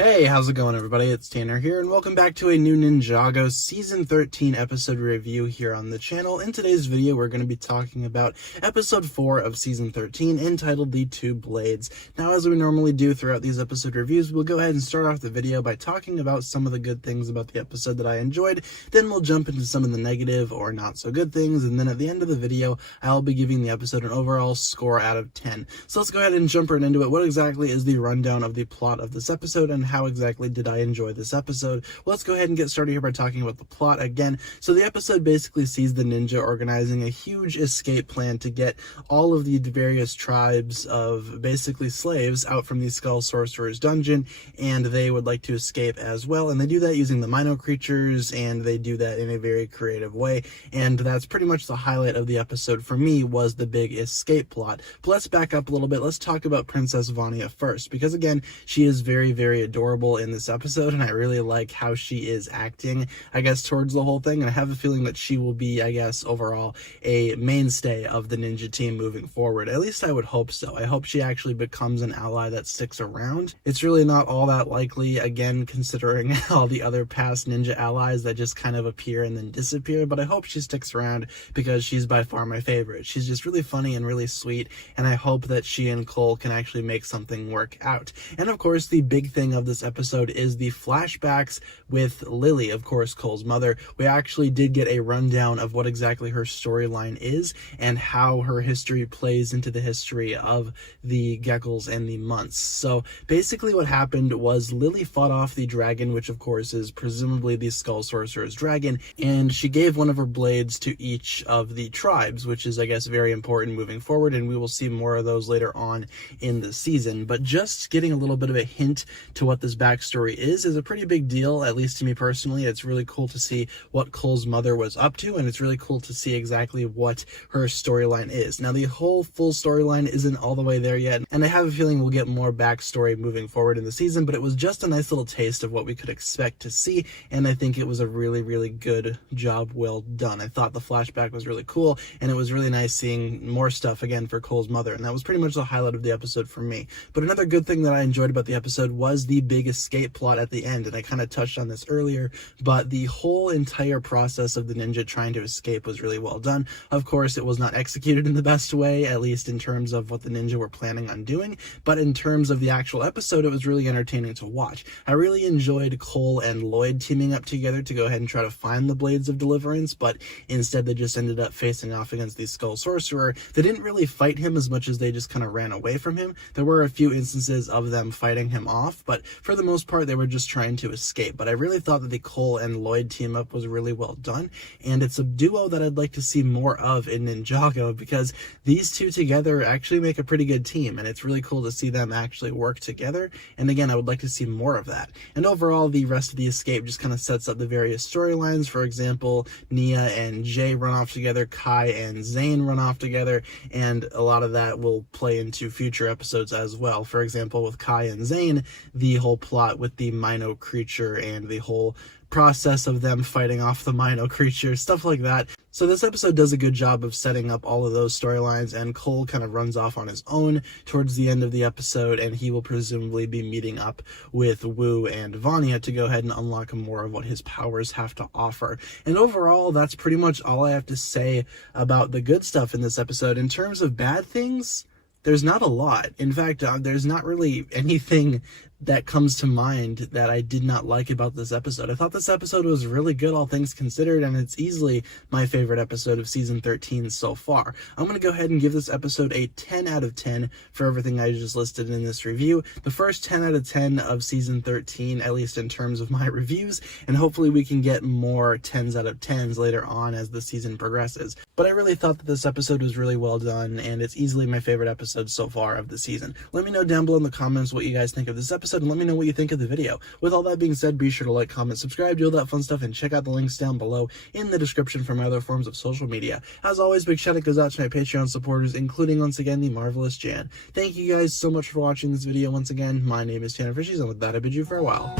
Hey, how's it going, everybody? It's Tanner here, and welcome back to a new Ninjago Season 13 episode review here on the channel. In today's video, we're going to be talking about Episode 4 of Season 13, entitled The Two Blades. Now, as we normally do throughout these episode reviews, we'll go ahead and start off the video by talking about some of the good things about the episode that I enjoyed, then we'll jump into some of the negative or not so good things, and then at the end of the video, I'll be giving the episode an overall score out of 10. So let's go ahead and jump right into it. What exactly is the rundown of the plot of this episode, and how exactly did I enjoy this episode? Well, let's go ahead and get started here by talking about the plot again. So the episode basically sees the ninja organizing a huge escape plan to get all of the various tribes of basically slaves out from the Skull Sorcerer's dungeon, and they would like to escape as well, and they do that using the Mino creatures, and they do that in a very creative way, and that's pretty much the highlight of the episode for me, was the big escape plot. But let's back up a little bit. Let's talk about Princess Vanya first, because again, she is very, very adorable in this episode, and I really like how she is acting, I guess, towards the whole thing, and I have a feeling that she will be, I guess, overall a mainstay of the ninja team moving forward. At least I would hope so. I hope she actually becomes an ally that sticks around. It's really not all that likely, again, considering all the other past ninja allies that just kind of appear and then disappear, but I hope she sticks around because she's by far my favorite. She's just really funny and really sweet, and I hope that she and Cole can actually make something work out. And of course, the big thing of this episode is the flashbacks with Lily, of course, Cole's mother. We actually did get a rundown of what exactly her storyline is and how her history plays into the history of the Geckles and the Munts. So basically what happened was Lily fought off the dragon, which of course is presumably the Skull Sorcerer's dragon, and she gave one of her blades to each of the tribes, which is, I guess, very important moving forward, and we will see more of those later on in the season. But just getting a little bit of a hint to what this backstory is a pretty big deal, at least to me personally. It's really cool to see what Cole's mother was up to, and it's really cool to see exactly what her storyline is. Now, the whole full storyline isn't all the way there yet, and I have a feeling we'll get more backstory moving forward in the season, but it was just a nice little taste of what we could expect to see, and I think it was a really, really good job, well done. I thought the flashback was really cool, and it was really nice seeing more stuff again for Cole's mother, and that was pretty much the highlight of the episode for me. But another good thing that I enjoyed about the episode was the big escape plot at the end, and I kind of touched on this earlier, but the whole entire process of the ninja trying to escape was really well done. Of course, it was not executed in the best way, at least in terms of what the ninja were planning on doing, but in terms of the actual episode, it was really entertaining to watch. I really enjoyed Cole and Lloyd teaming up together to go ahead and try to find the Blades of Deliverance, but instead they just ended up facing off against the Skull Sorcerer. They didn't really fight him as much as they just kind of ran away from him. There were a few instances of them fighting him off, but for the most part, they were just trying to escape. But I really thought that the Cole and Lloyd team up was really well done, and it's a duo that I'd like to see more of in Ninjago, because these two together actually make a pretty good team, and it's really cool to see them actually work together, and again, I would like to see more of that. And overall, the rest of the escape just kind of sets up the various storylines. For example, Nia and Jay run off together, Kai and Zane run off together, and a lot of that will play into future episodes as well. For example, with Kai and Zane, the whole plot with the Mino creature and the whole process of them fighting off the Mino creature, stuff like that. So this episode does a good job of setting up all of those storylines, and Cole kind of runs off on his own towards the end of the episode, and he will presumably be meeting up with Wu and Vanya to go ahead and unlock more of what his powers have to offer. And overall, that's pretty much all I have to say about the good stuff in this episode. In terms of bad things, there's not a lot. In fact, there's not really anything that comes to mind that I did not like about this episode. I thought this episode was really good, all things considered, and it's easily my favorite episode of Season 13 so far. I'm going to go ahead and give this episode a 10 out of 10 for everything I just listed in this review. The first 10 out of 10 of Season 13, at least in terms of my reviews, and hopefully we can get more 10s out of 10s later on as the season progresses. But I really thought that this episode was really well done, and it's easily my favorite episode so far of the season. Let me know down below in the comments what you guys think of this episode, and let me know what you think of the video. With all that being said, be sure to like, comment, subscribe, do all that fun stuff, and check out the links down below in the description for my other forms of social media. As always, big shout out goes out to my Patreon supporters, including, once again, the marvelous Jan. Thank you guys so much for watching this video once again. My name is TannerFishies, and with that, I bid you farewell.